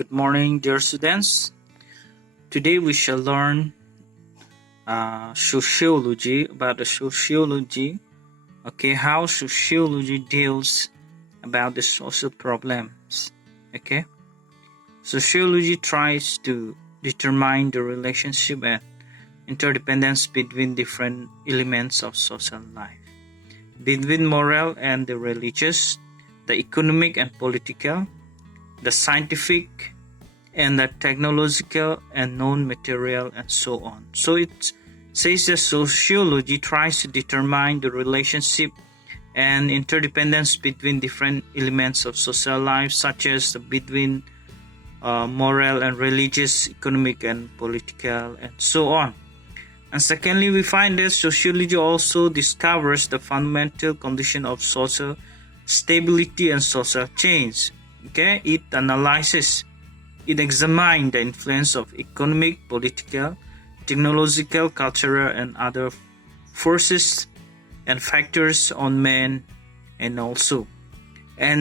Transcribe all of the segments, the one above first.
Good morning, dear students. Today we shall learn sociology, about the sociology. Okay, how sociology deals about the social problems. Okay, sociology tries to determine the relationship and interdependence between different elements of social life, between moral and the religious, the economic and political, the scientific and the technological and non-material, and so on. So it says that sociology tries to determine the relationship and interdependence between different elements of social life, such as between moral and religious, economic and political, and so on. And secondly, we find that sociology also discovers the fundamental condition of social stability and social change. Okay, it analyzes, it examines the influence of economic, political, technological, cultural, and other forces and factors on man, and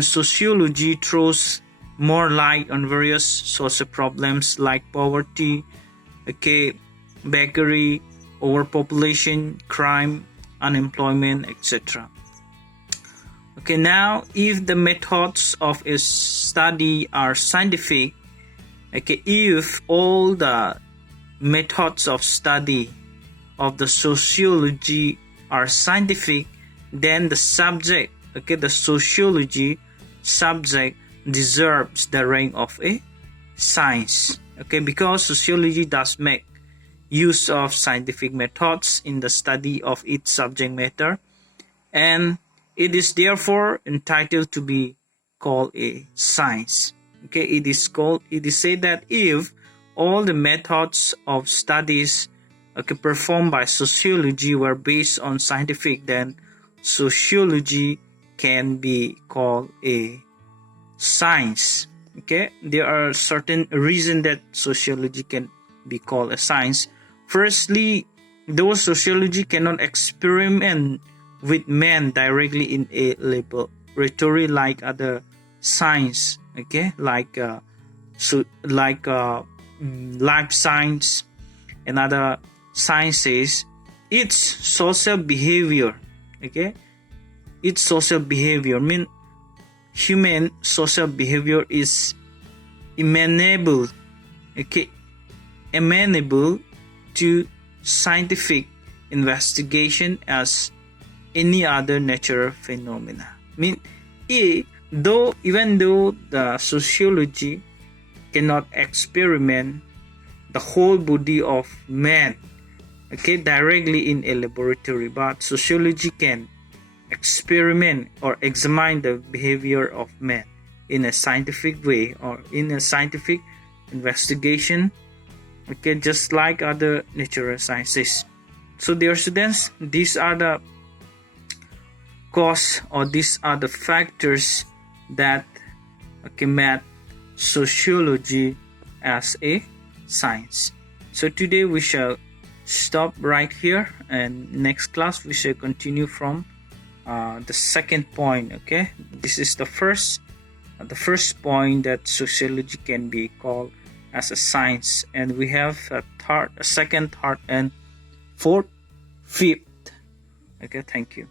sociology throws more light on various social problems like poverty, beggary, overpopulation, crime, unemployment, etc. Okay, now if the methods of a study are scientific, if all the methods of study of the sociology are scientific, then the subject, the sociology subject deserves the rank of a science, because sociology does make use of scientific methods in the study of its subject matter, and it is therefore entitled to be called a science. It is said that if all the methods of studies performed by sociology were based on scientific, then sociology can be called a science. There are certain reasons that sociology can be called a science. Firstly, though sociology cannot experiment with man directly in a laboratory like other science, like life science and other sciences, its social behavior, human social behavior is amenable to scientific investigation as any other natural phenomena. Even though the sociology cannot experiment the whole body of man directly in a laboratory, but sociology can experiment or examine the behavior of man in a scientific way or in a scientific investigation, just like other natural sciences. So dear students, these are the cause, or these are the factors that made sociology as a science. So today we shall stop right here, and next class we shall continue from the second point. This is the first point, that sociology can be called as a science, and we have a second, third, and fourth, fifth. Thank you.